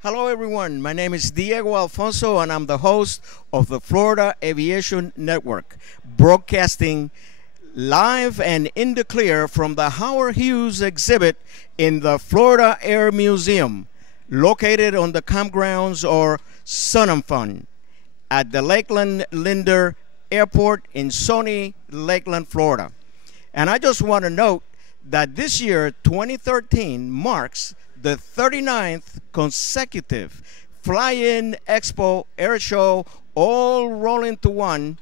Hello, everyone. My name is Diego Alfonso, and I'm the host of the Florida Aviation Network, broadcasting live and in the clear from the Howard Hughes exhibit in the Florida Air Museum, located on the campgrounds or Sun and Fun at the Lakeland Linder Airport in sunny Lakeland, Florida. And I just want to note that this year, 2013, marks the 39th consecutive Fly-In Expo Air Show, all roll into one,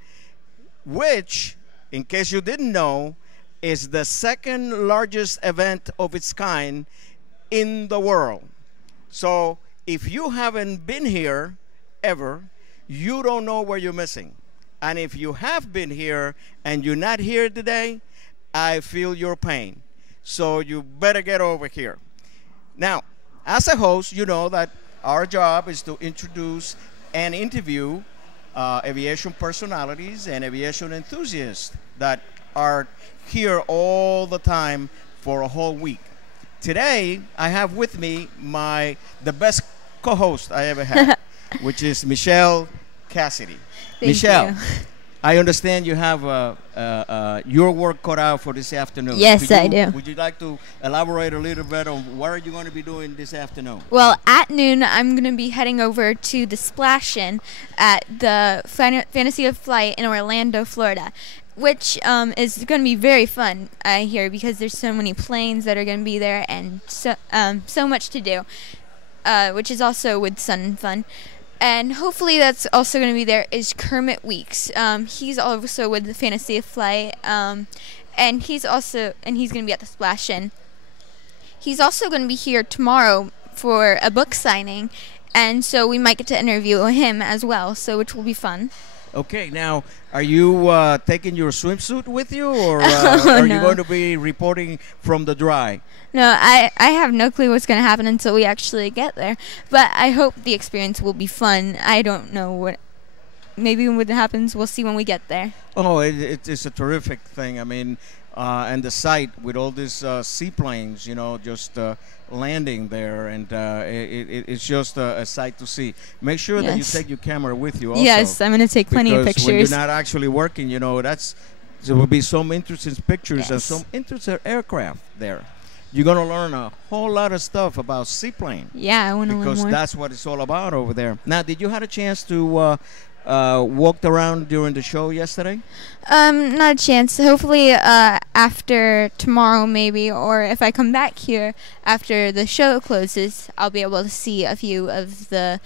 which, in case you didn't know, is the second largest event of its kind in the world. So if you haven't been here ever, you don't know where you're missing. And if you have been here and you're not here today, I feel your pain. So you better get over here. Now, as a host, you know that our job is to introduce and interview aviation personalities and aviation enthusiasts that are here all the time for a whole week. Today, I have with me the best co-host I ever had, which is Michelle Cassidy. Thank Michelle, you. I understand you have your work cut out for this afternoon. Yes, I do. Would you like to elaborate a little bit on what are you going to be doing this afternoon? Well, at noon, I'm going to be heading over to the Splash-In at the Fantasy of Flight in Orlando, Florida, which is going to be very fun, I hear, because there's so many planes that are going to be there and so much to do, which is also with Sun and Fun. And hopefully that's also going to be there is Kermit Weeks. He's also with the Fantasy of Flight, and he's going to be at the Splash-In. He's also going to be here tomorrow for a book signing, and so we might get to interview him as well, so which will be fun. Okay, now, are you taking your swimsuit with you, or Oh, are you no. going to be reporting from the dry? No, I have no clue what's going to happen until we actually get there, but I hope the experience will be fun. I don't know what. Maybe when it happens, we'll see when we get there. Oh, it's a terrific thing. I mean, and the sight with all these seaplanes, just landing there, and it's just a sight to see. Make sure that you Yes. take your camera with you also. Yes, I'm going to take plenty of Because when pictures. you're not actually working, there will be some interesting pictures and Yes. some interesting aircraft there. You're going to learn a whole lot of stuff about seaplane. Yeah, I want to learn Because more. that's what it's all about over there. Now, did you have a chance to walk around during the show yesterday? Not a chance. Hopefully, after tomorrow, maybe, or if I come back here after the show closes, I'll be able to see a few of the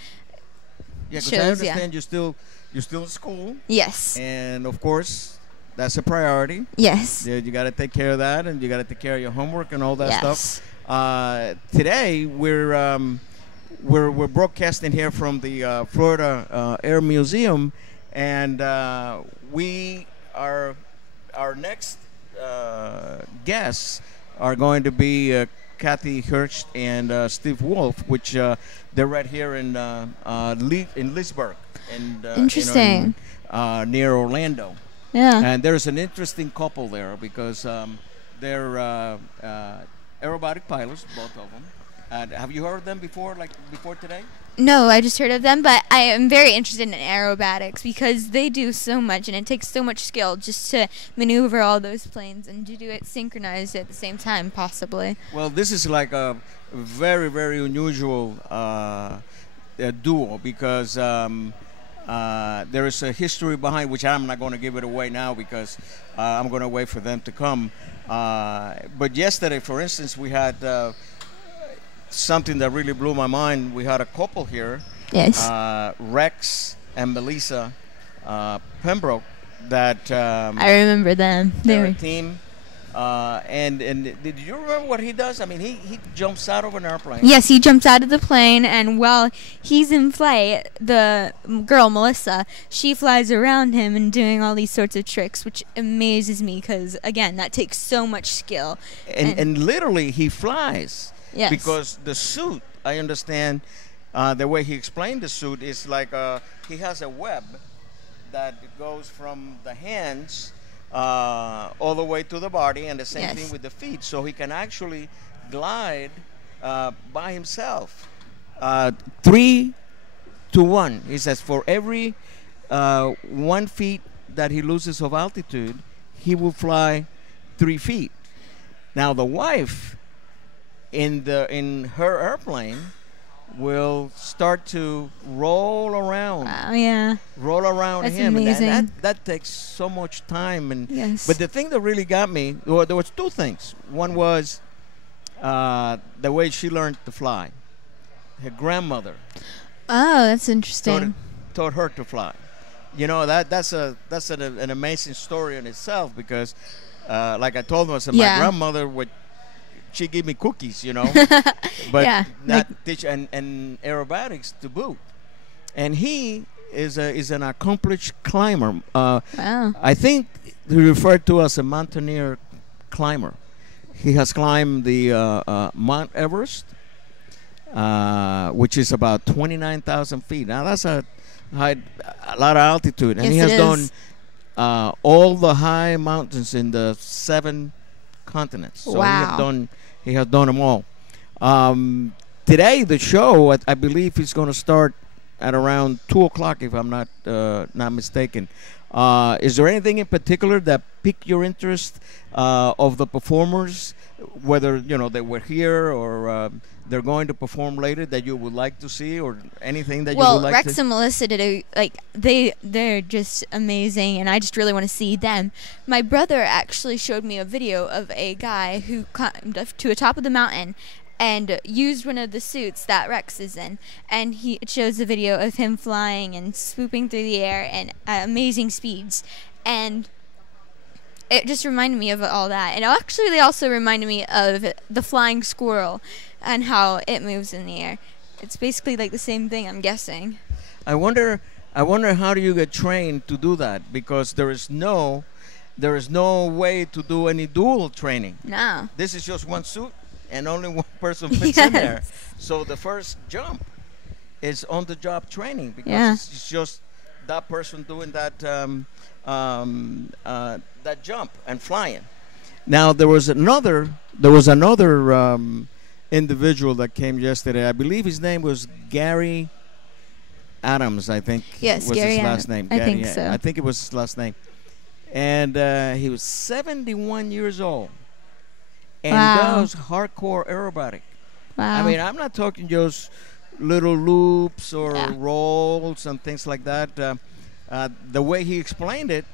Yeah, because I shows. Yeah. understand you're still in school, Yes. and of course, that's a priority. Yes. Yeah, you got to take care of that, and you got to take care of your homework and all that Yes. stuff. Today, we're broadcasting here from the Florida Air Museum, and our next guests are going to be Kathy Hirsch and Steve Wolf, which they're right here in Leesburg, and Interesting. near Orlando. Yeah. And there's an interesting couple there because they're aerobatic pilots, both of them. Have you heard of them before today? No, I just heard of them, but I am very interested in aerobatics because they do so much, and it takes so much skill just to maneuver all those planes and to do it synchronized at the same time, possibly. Well, this is like a very, very unusual duo because there is a history behind, which I'm not going to give it away now because I'm going to wait for them to come. But yesterday, for instance, we had something that really blew my mind. We had a couple here, Yes. Rex and Melissa Pembroke, that I remember them. they're a team. And did you remember what he does? I mean, he jumps out of an airplane. Yes, he jumps out of the plane, and while he's in flight, the girl, Melissa, she flies around him and doing all these sorts of tricks, which amazes me because, again, that takes so much skill. And literally, he flies. Yes. Because the suit, I understand, the way he explained the suit is like he has a web that goes from the hands all the way to the body, and the same Yes. thing with the feet. So he can actually glide by himself 3 to 1. He says for every 1 feet that he loses of altitude, he will fly 3 feet. Now the wife in her airplane will start to roll around. Wow, yeah. Roll around That's him. amazing. And that takes so much time. And Yes. but the thing that really got me, well, there was two things. One was the way she learned to fly. Her grandmother Oh, that's interesting. taught her to fly. You know, that's an amazing story in itself because, like I told him, I said, Yeah. my grandmother would, she gave me cookies, you know, but Yeah, not teach and aerobatics to boot. And he is an accomplished climber. Wow. I think he referred to as a mountaineer climber. He has climbed the Mount Everest, which is about 29,000 feet. Now that's a lot of altitude, and Yes, he has it done is. all the high mountains in the 7 continents. So Wow. he has done them all. Today, the show, I believe, is going to start at around 2 o'clock, if I'm not mistaken. Is there anything in particular that piqued your interest of the performers, whether they were here or they're going to perform later, that you would like to see, or anything that you Well, would like Rex to? and Melissa did they're just amazing, and I just really want to see them. My brother actually showed me a video of a guy who climbed up to the top of the mountain and used one of the suits that Rex is in, and it shows a video of him flying and swooping through the air and at amazing speeds, and it just reminded me of all that. And actually, they also reminded me of the flying squirrel and how it moves in the air. It's basically like the same thing, I'm guessing. I wonder how do you get trained to do that, because there is no way to do any dual training. No. This is just one suit, and only one person fits in there. Yes. So the first jump is on-the-job training, because Yeah. it's just that person doing that that jump and flying. Now there was another individual that came yesterday. I believe his name was Gary Adams. I think Yes, was Gary his last Adams. name. I Gary, think so. I think it was his last name, and he was 71 years old, and Wow. does hardcore aerobatic. Wow. I mean, I'm not talking just little loops or Yeah. rolls and things like that. The way he explained it,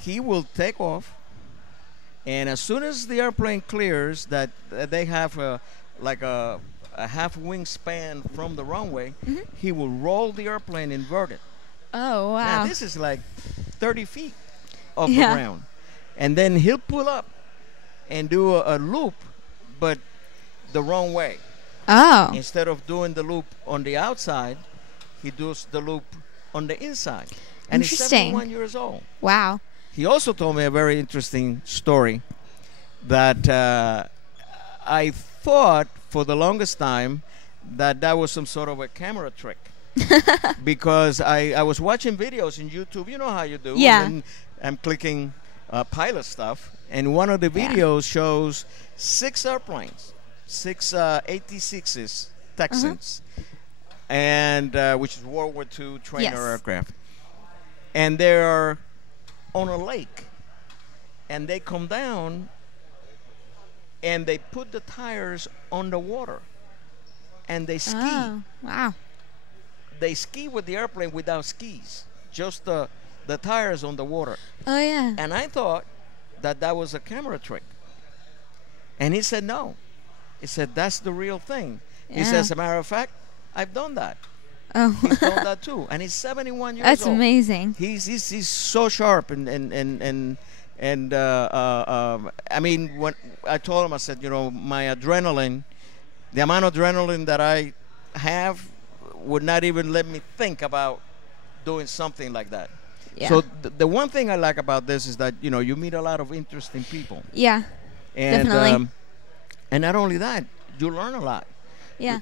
he will take off, and as soon as the airplane clears, that they have a half wingspan from the runway, Mhm. he will roll the airplane inverted. Oh, wow. Now, this is like 30 feet off Yeah. the ground. And then he'll pull up and do a loop, but the wrong way. Oh. Instead of doing the loop on the outside, he does the loop on the inside. And he's Interesting. 71 years old. Wow. He also told me a very interesting story that I thought for the longest time that was some sort of a camera trick. Because I was watching videos in YouTube. You know how you do. Yeah. And then I'm clicking pilot stuff. And one of the Yeah. videos shows 6 airplanes, 6 AT-6s, Texans, and which is World War II trainer Yes. aircraft. And they're on a lake. And they come down and they put the tires on the water. And they ski. Oh, wow. They ski with the airplane without skis, just the tires on the water. Oh, yeah. And I thought that was a camera trick. And he said no. He said that's the real thing. He Yeah. says, as a matter of fact, I've done that. Oh, He's done that too. And he's 71 years that's old. amazing. He's so sharp and I mean, when I told him, I said, my adrenaline, the amount of adrenaline that I have would not even let me think about doing something like that. Yeah. So the one thing I like about this is that you meet a lot of interesting people, Yeah. and Definitely. And not only that, you learn a lot. Yeah.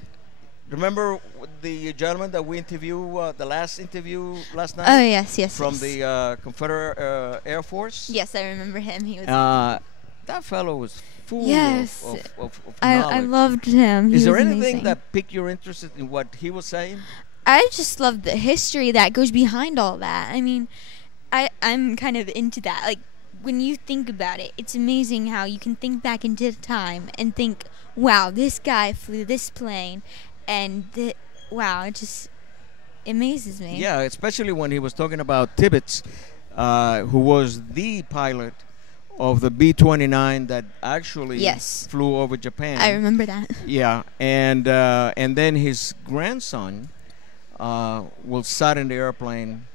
Remember the gentleman that we interviewed, the last interview last night? Oh, yes, yes. From yes. the Confederate Air Force. Yes, I remember him. He was. That fellow was full Yes. of I knowledge. loved him. He Is there was anything amazing. that piqued your interest in what he was saying? I just love the history that goes behind all that. I mean, I'm kind of into that. Like, when you think about it, it's amazing how you can think back into time and think, wow, this guy flew this plane, and wow, it just amazes me. Yeah, especially when he was talking about Tibbets, who was the pilot of the B-29 that actually Yes. flew over Japan. I remember that. Yeah, and then his grandson will sat in the airplane,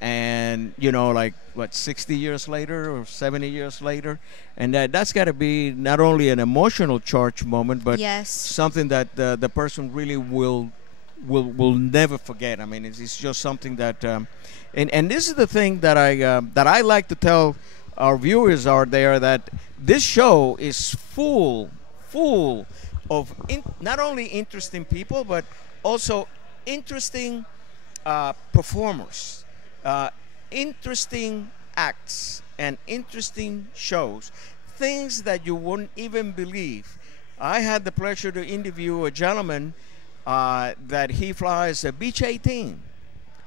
and like what, 60 years later or 70 years later, and that's got to be not only an emotional charge moment, but Yes. something that the person really will never forget. I mean, it's just something that, and this is the thing that I like to tell our viewers out there, that this show is full of not only interesting people, but also interesting performers, interesting acts, and interesting shows, things that you wouldn't even believe. I had the pleasure to interview a gentleman that he flies a Beech 18.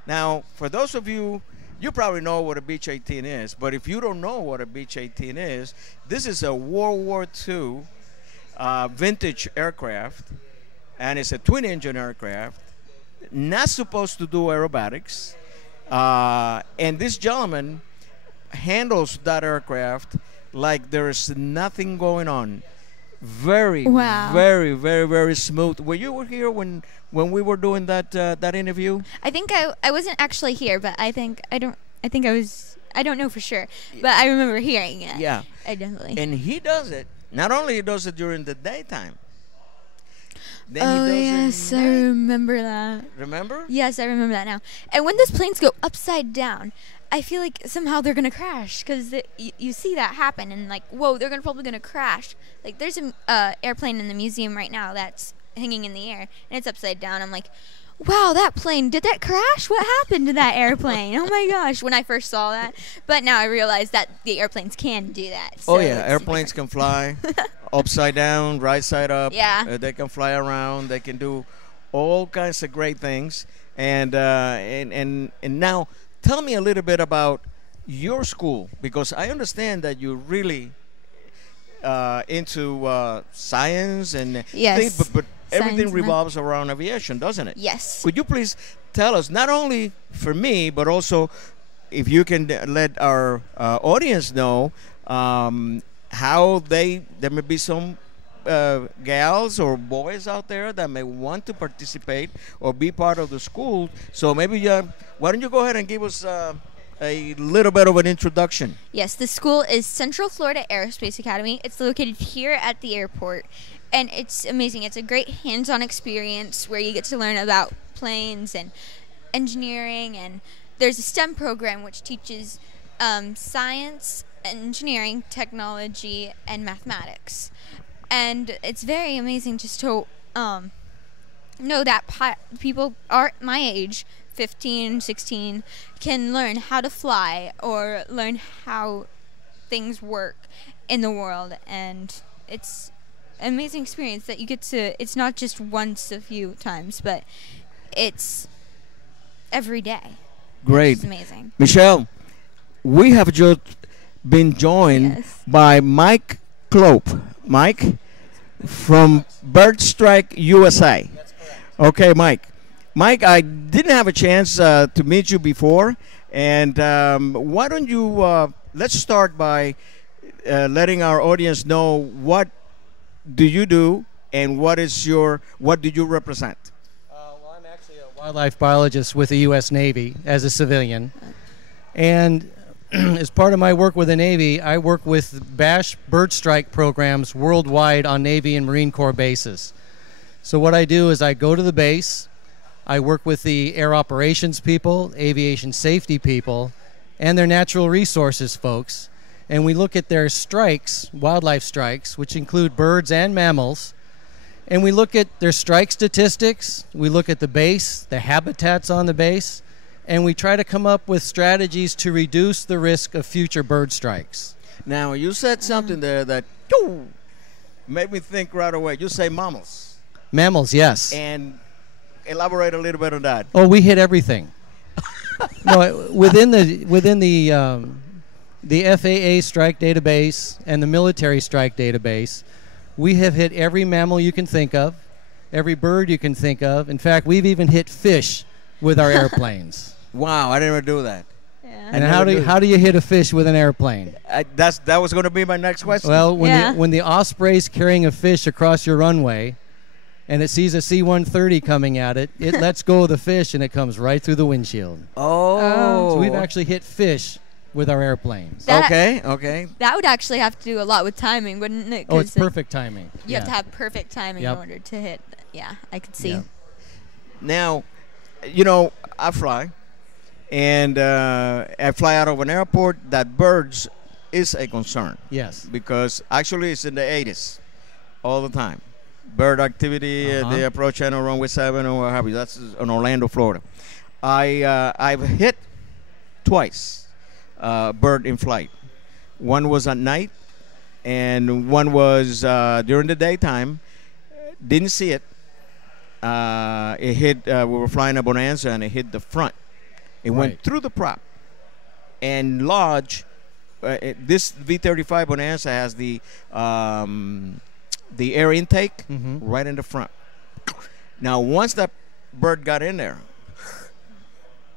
Now, for those of you, you probably know what a Beech 18 is, but if you don't know what a Beech 18 is, this is a World War II vintage aircraft, and it's a twin-engine aircraft, not supposed to do aerobatics, and this gentleman handles that aircraft like there's nothing going on. Wow. Very, very, very smooth. Were you here when we were doing that interview? I think I wasn't actually here, but I think I was. I don't know for sure, but I remember hearing it. Yeah, I definitely. and he does it. Not only he does it during the daytime. Then Oh he does yes, it I at night. remember that. Remember? Yes, I remember that now. And when those planes go upside down, I feel like somehow they're gonna crash, because you see that happen, and like, whoa, they're probably gonna crash. Like, there's an airplane in the museum right now that's hanging in the air, and it's upside down. I'm like, wow, that plane, did that crash? What happened to that airplane? Oh my gosh, when I first saw that. But now I realize that the airplanes can do that. So Oh yeah, it's airplanes can fly upside down, right side up. Yeah. They can fly around. They can do all kinds of great things. And now tell me a little bit about your school, because I understand that you're really into science and Yes. things, but everything Science, revolves around aviation, doesn't it? Yes. Could you please tell us, not only for me, but also if you can let our audience know how there may be some gals or boys out there that may want to participate or be part of the school. So maybe why don't you go ahead and give us a little bit of an introduction? Yes, the school is Central Florida Aerospace Academy. It's located here at the airport, and it's amazing. It's a great hands-on experience where you get to learn about planes and engineering, and there's a STEM program which teaches science, engineering, technology, and mathematics. And it's very amazing just to know that people are my age, 15, 16, can learn how to fly or learn how things work in the world. And it's an amazing experience that you get to, it's not just once a few times, but it's every day. Great. It's amazing. Michelle, we have just been joined Yes. by Mike Klopp. Mike from Bird Strike USA. That's correct. Okay, Mike. Mike, I didn't have a chance to meet you before, and why don't you let's start by letting our audience know what do you do and what do you represent? Well, I'm actually a wildlife biologist with the U.S. Navy as a civilian, and as part of my work with the Navy, I work with BASH bird strike programs worldwide on Navy and Marine Corps bases. So what I do is I go to the base, I work with the air operations people, aviation safety people, and their natural resources folks, and we look at their strikes, wildlife strikes, which include birds and mammals, and we look at their strike statistics, we look at the base, the habitats on the base, and we try to come up with strategies to reduce the risk of future bird strikes. Now, you said something there that made me think right away. You say mammals. Mammals, yes. And elaborate a little bit on that. Oh, we hit everything. No, within the FAA strike database and the military strike database, we have hit every mammal you can think of, every bird you can think of. In fact, we've even hit fish with our airplanes. Wow, I didn't do that. Yeah. And how do you hit a fish with an airplane? That was going to be my next question. Well, Yeah. when the osprey's carrying a fish across your runway, and it sees a C-130 coming at it, it lets go of the fish and it comes right through the windshield. Oh. So we've actually hit fish with our airplanes. That- Okay. That would actually have to do a lot with timing, wouldn't it? Oh, it's 'Cause perfect timing. You have to have perfect timing Yep. in order to hit. Yeah, I could see. Yep. Now, I fly, and I fly out of an airport that birds is a concern. Yes. Because actually it's in the 80s all the time. Bird activity at the approach channel, runway 7 or what have you. That's in Orlando, Florida. I've hit twice bird in flight. One was at night, and one was during the daytime. Didn't see it. It hit. We were flying a Bonanza, and it hit the front. It went Right. through the prop and lodged. This V-35 Bonanza has the air intake right in the front. Now, once that bird got in there,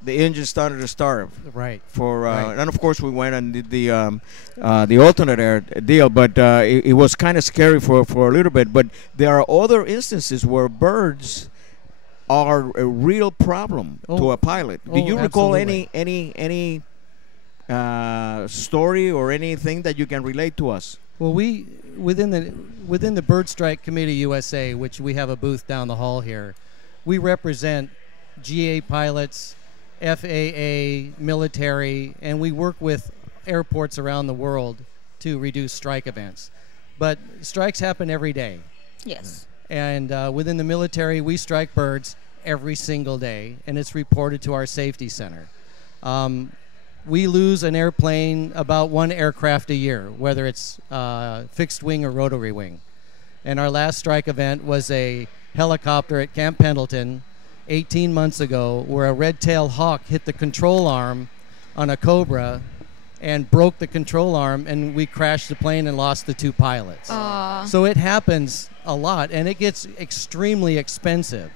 the engine started to starve. Right. And of course we went and did the alternate air deal, but it was kind of scary for a little bit. But there are other instances where birds are a real problem to a pilot. Do you recall any story or anything that you can relate to us? Well, we within the Bird Strike Committee USA, which we have a booth down the hall here, we represent GA pilots, FAA, military, and we work with airports around the world to reduce strike events. But strikes happen every day. Yes. And within the military, we strike birds every single day, and it's reported to our safety center. We lose an airplane, about one aircraft a year, whether it's fixed wing or rotary wing. And our last strike event was a helicopter at Camp Pendleton 18 months ago, where a red-tailed hawk hit the control arm on a Cobra and broke the control arm, and we crashed the plane and lost the 2 pilots. So it happens a lot, and it gets extremely expensive.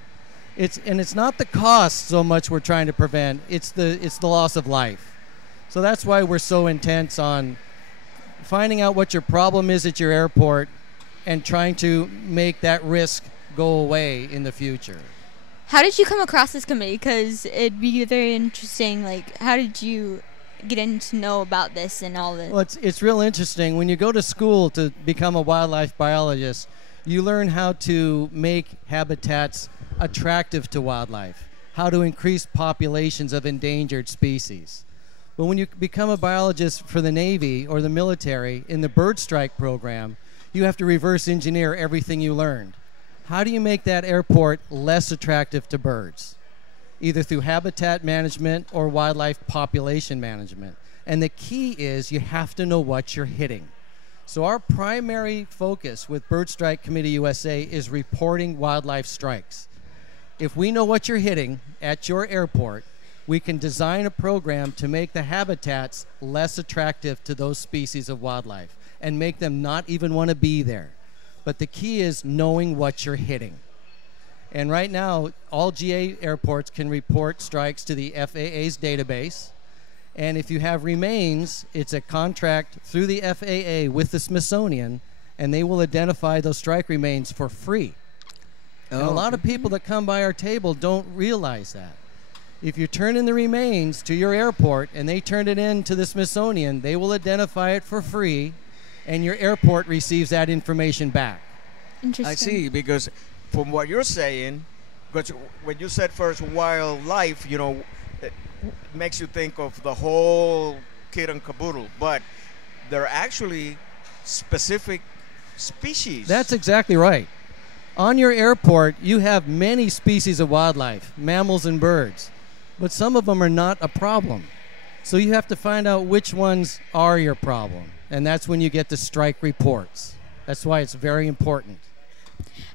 It's not the cost so much we're trying to prevent, it's the loss of life. So that's why we're so intense on finding out what your problem is at your airport and trying to make that risk go away in the future. How did you come across this committee? Because it'd be very interesting. Like, how did you get in to know about this and all this? Well, it's real interesting. When you go to school to become a wildlife biologist, you learn how to make habitats attractive to wildlife, how to increase populations of endangered species. But when you become a biologist for the Navy or the military in the bird strike program, you have to reverse engineer everything you learned. How do you make that airport less attractive to birds? Either through habitat management or wildlife population management. And the key is you have to know what you're hitting. So our primary focus with Bird Strike Committee USA is reporting wildlife strikes. If we know what you're hitting at your airport, we can design a program to make the habitats less attractive to those species of wildlife and make them not even want to be there. But the key is knowing what you're hitting. And right now, all GA airports can report strikes to the FAA's database. And if you have remains, it's a contract through the FAA with the Smithsonian, and they will identify those strike remains for free. And a lot of people that come by our table don't realize that. If you turn in the remains to your airport and they turn it in to the Smithsonian, they will identify it for free, and your airport receives that information back. Interesting. I see, because from what you're saying, because when you said first wildlife, it makes you think of the whole kit and caboodle, but there are actually specific species. That's exactly right. On your airport, you have many species of wildlife, mammals and birds, but some of them are not a problem. So you have to find out which ones are your problem, and that's when you get the strike reports. That's why it's very important.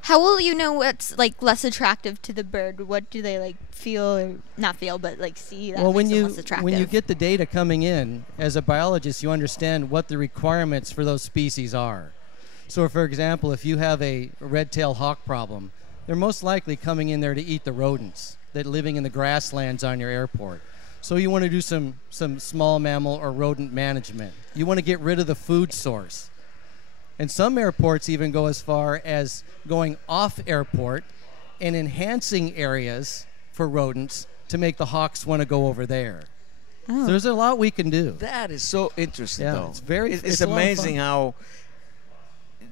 How will you know what's like less attractive to the bird? What do they like feel or not feel, but like see that Well, makes them less attractive? when you get the data coming in, as a biologist, you understand what the requirements for those species are. So, for example, if you have a red-tailed hawk problem, they're most likely coming in there to eat the rodents that are living in the grasslands on your airport. So you want to do some small mammal or rodent management. You want to get rid of the food source. And some airports even go as far as going off airport and enhancing areas for rodents to make the hawks want to go over there. Oh. So there's a lot we can do. That is so interesting, Yeah, though. it's it's a lot of amazing fun. how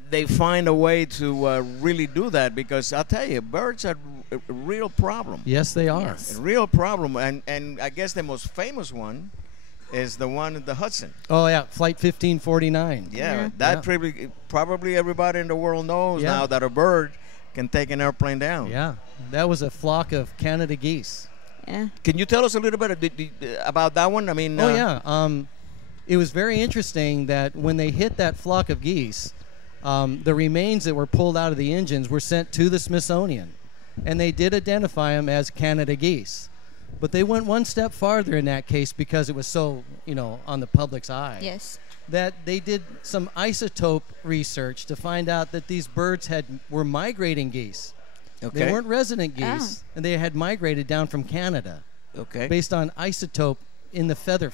they find a way to really do that, because I'll tell you, birds are a real problem. Yes, they are. Yes. A real problem. And I guess the most famous one is the one in the Hudson. Oh, yeah, Flight 1549. Yeah, Yeah. that probably everybody in the world knows Yeah. now that a bird can take an airplane down. Yeah, that was a flock of Canada geese. Yeah. Can you tell us a little bit about that one? I mean, Oh, yeah. It was very interesting that when they hit that flock of geese, the remains that were pulled out of the engines were sent to the Smithsonian. And they did identify them as Canada geese. But they went one step farther in that case because it was so, on the public's eye. Yes. That they did some isotope research to find out that these birds were migrating geese. Okay. They weren't resident geese, and they had migrated down from Canada Okay. based on isotope in the feather.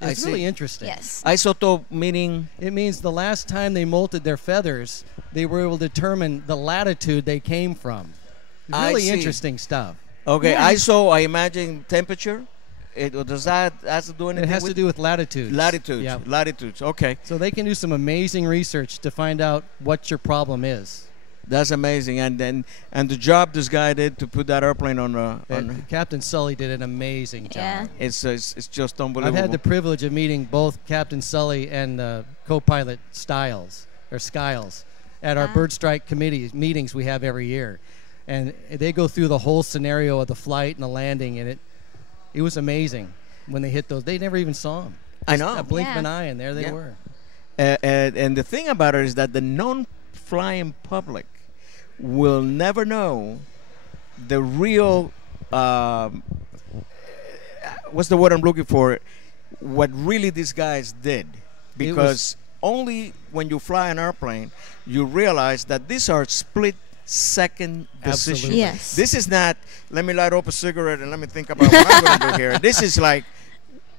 I It's see. really interesting. Yes. Isotope meaning? It means the last time they molted their feathers, they were able to determine the latitude they came from. I Really see. interesting stuff. Okay, Yeah. ISO, I imagine temperature. Does that has to do anything It has with to do with latitudes. latitudes? Yeah. Latitudes. Okay, So they can do some amazing research to find out what your problem is. that's amazing. And the job this guy did to put that airplane on. Captain Sully did an amazing job. Yeah. It's just I've unbelievable. had the privilege of meeting both Captain Sully and co-pilot Skiles at our Ah. bird strike committee meetings we have every year, and they go through the whole scenario of the flight and the landing, and it was amazing when they hit those. They never even saw them. I know. A blink of Yeah. an eye, and there they Yeah. were. And the thing about it is that the non-flying public will never know the real. What's the word I'm looking for? What really these guys did, because only when you fly an airplane you realize that these are split-second decisions. Absolutely. Yes. This is not, let me light up a cigarette and let me think about what I'm going to do here. This is like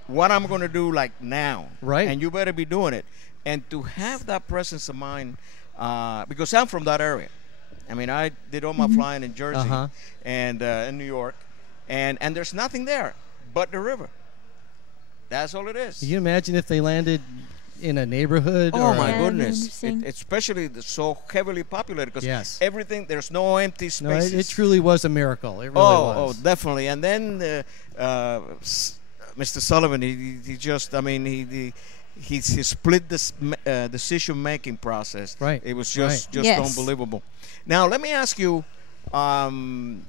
what I'm going to do like now. Right. And you better be doing it. And to have that presence of mind, because I'm from that area. I mean, I did all my flying in Jersey Uh-huh. and in New York. And there's nothing there but the river. That's all it is. Can you imagine if they landed in a neighborhood? Oh or my Yeah, goodness! interesting. Especially so heavily populated, because Yes. everything, there's no empty No, spaces. it truly was a miracle. It really Oh, was. definitely. And then Mr. Sullivan, he just, I mean, he split this decision-making process. Right, It was just Yes. unbelievable. Now, let me ask you,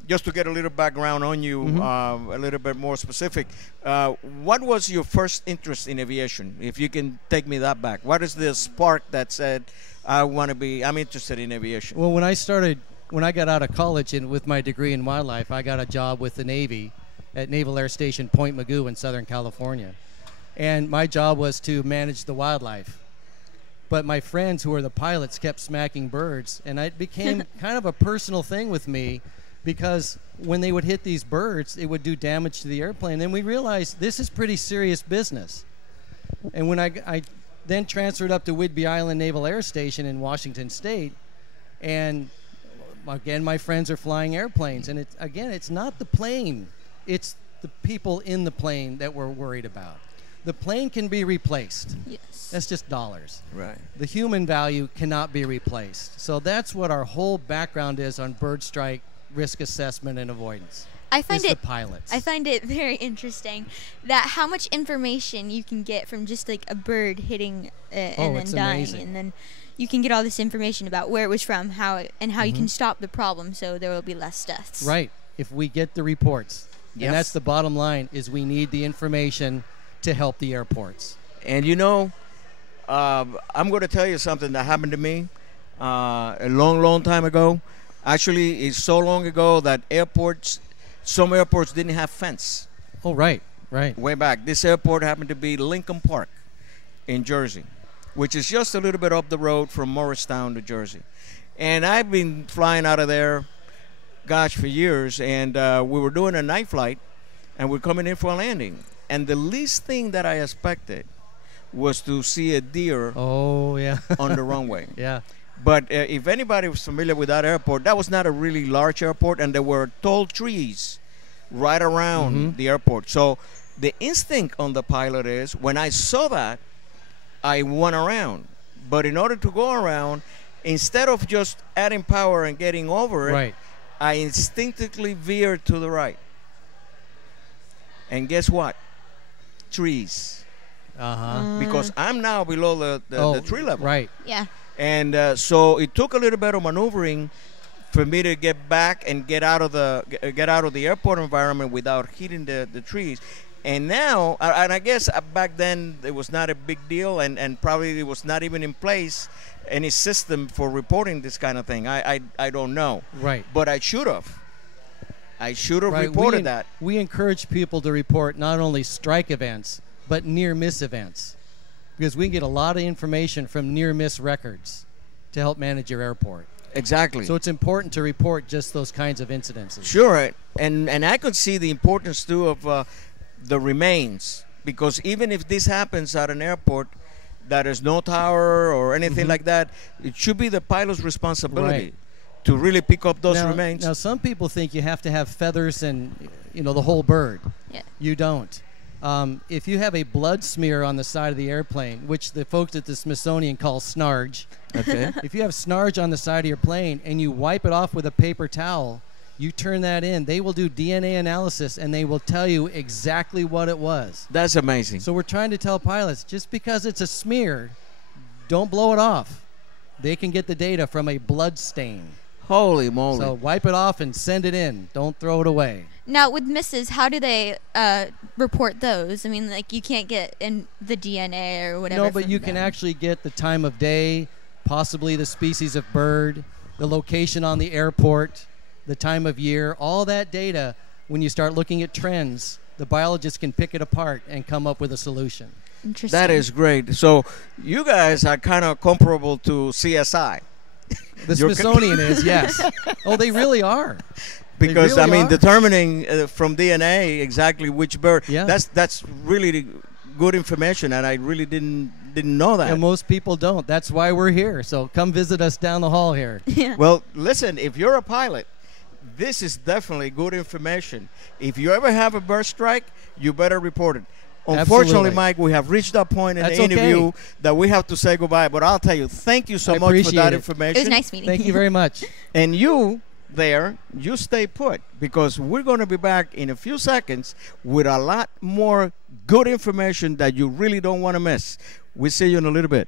just to get a little background on you, a little bit more specific. What was your first interest in aviation? If you can take me that back. What is the spark that said, I'm interested in aviation? Well, when I got out of college and with my degree in wildlife, I got a job with the Navy at Naval Air Station Point Mugu in Southern California. And my job was to manage the wildlife. But my friends who were the pilots kept smacking birds, and it became kind of a personal thing with me, because when they would hit these birds, it would do damage to the airplane. And we realized this is pretty serious business. And when I then transferred up to Whidbey Island Naval Air Station in Washington State, and again, my friends are flying airplanes, and it's not the plane, it's the people in the plane that we're worried about. The plane can be replaced. Yes. That's just dollars. Right. The human value cannot be replaced. So that's what our whole background is on bird strike risk assessment and avoidance. I find is it the pilots. I find it very interesting that how much information you can get from just like a bird hitting and then it's dying, amazing. and then you can get all this information about where it was from, how you can stop the problem, so there will be less deaths. Right. If we get the reports. Yes. And that's the bottom line, is we need the information to help the airports. And I'm going to tell you something that happened to me. a long, long time ago. Actually, it's so long ago that some airports didn't have fence. Oh, right, right. Way back. This airport happened to be Lincoln Park in Jersey, which is just a little bit up the road from Morristown, New Jersey. And I've been flying out of there, gosh, for years. And we were doing a night flight, and we're coming in for a landing. And the least thing that I expected was to see a deer Oh, yeah. on the runway. Yeah. But if anybody was familiar with that airport, that was not a really large airport, and there were tall trees right around the airport. So the instinct on the pilot is, when I saw that, I went around. But in order to go around, instead of just adding power and getting over it, Right. I instinctively veered to the right. And guess what? Trees. Uh-huh. Because I'm now below the tree level. Right. Yeah. And so it took a little bit of maneuvering for me to get back and get out of the airport environment without hitting the trees. And now, and I guess back then it was not a big deal, and probably it was not even in place any system for reporting this kind of thing. I don't know. Right. But I should have. I should have Right. reported that. We encourage people to report not only strike events, but near-miss events, because we can get a lot of information from near-miss records to help manage your airport. Exactly. So it's important to report just those kinds of incidences. Sure, and I could see the importance too of the remains, because even if this happens at an airport that is no tower or anything like that, it should be the pilot's responsibility Right. to really pick up those remains. Now, some people think you have to have feathers and, the whole bird. Yeah. You don't. If you have a blood smear on the side of the airplane, which the folks at the Smithsonian call snarge, Okay. if you have snarge on the side of your plane and you wipe it off with a paper towel, you turn that in, they will do DNA analysis and they will tell you exactly what it was. That's amazing. So we're trying to tell pilots, just because it's a smear, don't blow it off. They can get the data from a blood stain. Holy moly. So wipe it off and send it in. Don't throw it away. Now, with misses, how do they report those? I mean, like, you can't get in the DNA or whatever. No, but from you can them. actually get the time of day, possibly the species of bird, the location on the airport, the time of year, all that data. When you start looking at trends, the biologist can pick it apart and come up with a solution. Interesting. That is great. So you guys are kind of comparable to CSI. The You're Smithsonian is, yes. Oh, they really are. They Because really I mean, are. determining from DNA exactly which bird. Yeah. That's really good information, and I really didn't know that. And most people don't. That's why we're here. So come visit us down the hall here. Yeah. Well, listen, if you're a pilot, this is definitely good information. If you ever have a bird strike, you better report it. Unfortunately, Absolutely. Mike, we have reached that point in That's the interview okay. that we have to say goodbye. But I'll tell you, thank you so I much for appreciate that it. information. It was nice meeting Thank you very much. And you there, you stay put, because we're going to be back in a few seconds with a lot more good information that you really don't want to miss. We'll see you in a little bit.